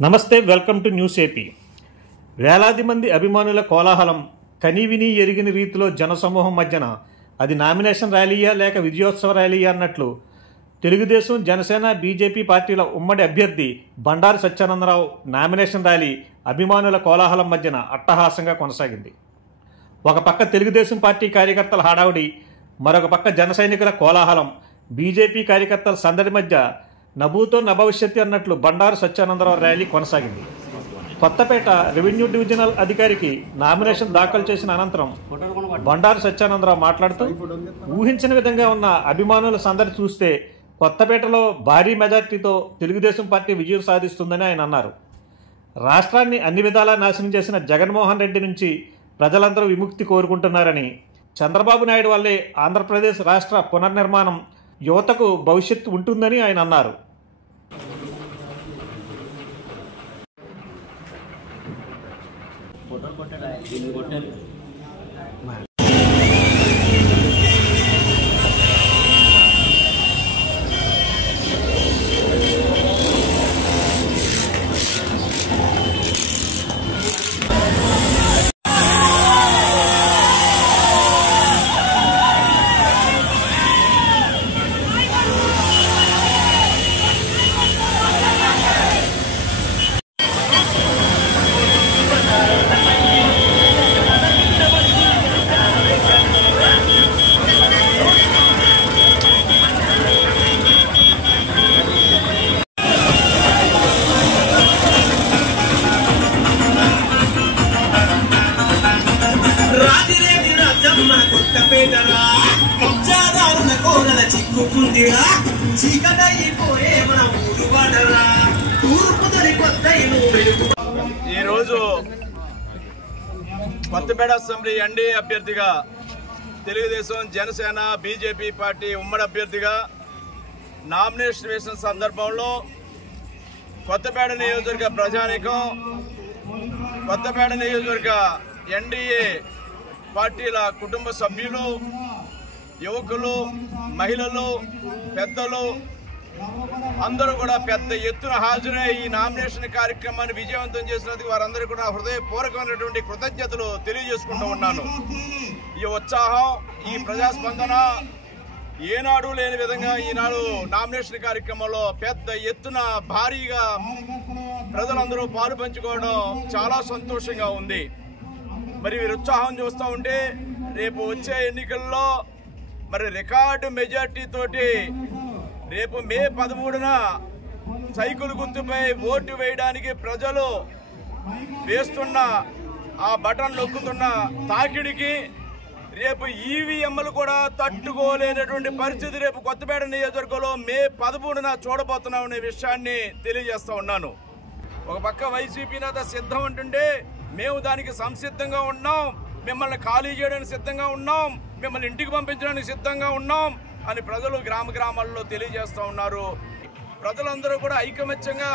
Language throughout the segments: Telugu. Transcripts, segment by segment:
నమస్తే, వెల్కమ్ టు న్యూస్ ఏపీ. వేలాది మంది అభిమానుల కోలాహలం, కనీవిని ఎరిగిన రీతిలో జనసమూహం మధ్యన అది నామినేషన్ ర్యాలీయా లేక విజయోత్సవ ర్యాలీయా అన్నట్లు తెలుగుదేశం, జనసేన, బీజేపీ పార్టీల ఉమ్మడి అభ్యర్థి బండారు సత్యానందరావు నామినేషన్ ర్యాలీ అభిమానుల కోలాహలం మధ్యన అట్టహాసంగా కొనసాగింది. ఒక పక్క తెలుగుదేశం పార్టీ కార్యకర్తల హడావుడి, మరొక పక్క జన సైనికుల కోలాహలం, బీజేపీ కార్యకర్తల సందడి మధ్య నభూతో నభవిష్యత్తు అన్నట్లు బండారు సత్యానందరావు ర్యాలీ కొనసాగింది. కొత్తపేట రెవెన్యూ డివిజనల్ అధికారికి నామినేషన్ దాఖలు చేసిన అనంతరం బండారు సత్యానందరావు మాట్లాడుతూ, ఊహించిన విధంగా ఉన్న అభిమానుల సందడి చూస్తే కొత్తపేటలో భారీ మెజార్టీతో తెలుగుదేశం పార్టీ విజయం సాధిస్తుందని ఆయన అన్నారు. రాష్ట్రాన్ని అన్ని విధాలా నాశనం చేసిన జగన్మోహన్ రెడ్డి నుంచి ప్రజలందరూ విముక్తి కోరుకుంటున్నారని, చంద్రబాబు నాయుడు వల్లే ఆంధ్రప్రదేశ్ రాష్ట్ర పునర్నిర్మాణం, యువతకు భవిష్యత్తు ఉంటుందని ఆయన అన్నారు. ఈరోజు కొత్తపేట అసెంబ్లీ ఎన్డీఏ అభ్యర్థిగా, తెలుగుదేశం, జనసేన, బీజేపీ పార్టీ ఉమ్మడి అభ్యర్థిగా నామినేషన్ వేసిన సందర్భంలో కొత్తపేట నియోజకవర్గ ప్రజానీకం, కొత్తపేట నియోజకవర్గ ఎన్డీఏ పార్టీల కుటుంబ సభ్యులు, యువకులు, మహిళలు, పెద్దలు అందరూ కూడా పెద్ద ఎత్తున హాజరై ఈ నామినేషన్ కార్యక్రమాన్ని విజయవంతం చేసినందుకు వారందరూ కూడా హృదయపూర్వకమైనటువంటి కృతజ్ఞతలు తెలియజేసుకుంటూ ఉన్నాను. ఈ ఉత్సాహం, ఈ ప్రజాస్పందన ఏనాడు లేని విధంగా ఈనాడు నామినేషన్ కార్యక్రమంలో పెద్ద ఎత్తున భారీగా ప్రజలందరూ పాలు పంచుకోవడం చాలా సంతోషంగా ఉంది. మరి వీరి ఉత్సాహం చూస్తూ ఉంటే రేపు వచ్చే ఎన్నికల్లో మరి రికార్డు మెజార్టీ తోటి రేపు మే 13న సైకిల్ గుర్తుపై ఓటు వేయడానికి ప్రజలు వేస్తున్న ఆ బటన్ నొక్కుతున్న తాకిడికి రేపు ఈవీఎంలు కూడా తట్టుకోలేనటువంటి పరిస్థితి రేపు కొత్తపేట నియోజకవర్గంలో మే 13న చూడబోతున్నామనే విషయాన్ని తెలియజేస్తూ ఉన్నాను. ఒక పక్క వైసీపీ నేత సిద్ధం అంటుంటే మేము దానికి సంసిద్ధంగా ఉన్నాం, మిమ్మల్ని ఖాళీ చేయడానికి సిద్ధంగా ఉన్నాం, మిమ్మల్ని ఇంటికి పంపించడానికి సిద్ధంగా ఉన్నాం అని ప్రజలు గ్రామాల్లో తెలియజేస్తూ ఉన్నారు. ప్రజలందరూ కూడా ఐకమత్యంగా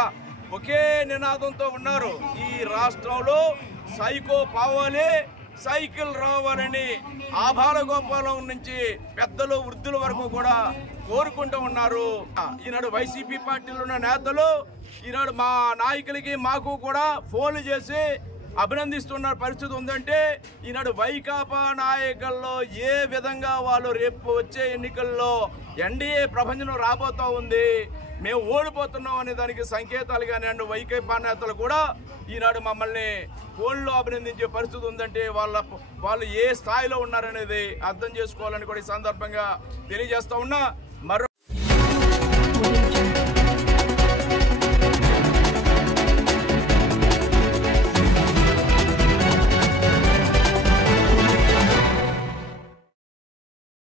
ఒకే నినాదంతో ఉన్నారు. ఈ రాష్ట్రంలో సైకో పోవాలి, సైకిల్ రావాలని ఆభాల గోపాలం నుంచి పెద్దలు, వృద్ధుల వరకు కూడా కోరుకుంటూ ఉన్నారు. ఈనాడు వైసీపీ పార్టీలో ఉన్న నేతలు ఈనాడు మా నాయకులకి మాకు కూడా ఫోన్లు చేసి అభినందిస్తున్న పరిస్థితి ఉందంటే ఈనాడు వైకాపా నాయకుల్లో ఏ విధంగా వాళ్ళు రేపు వచ్చే ఎన్నికల్లో ఎన్డీఏ ప్రభంజనం రాబోతూ ఉంది, మేము ఓడిపోతున్నాం అనే దానికి సంకేతాలు. కానీ అండ్ వైకాపా నేతలు కూడా ఈనాడు మమ్మల్ని ఫోన్లో అభినందించే పరిస్థితి ఉందంటే వాళ్ళు ఏ స్థాయిలో ఉన్నారనేది అర్థం చేసుకోవాలని కూడా ఈ సందర్భంగా తెలియజేస్తా ఉన్నా.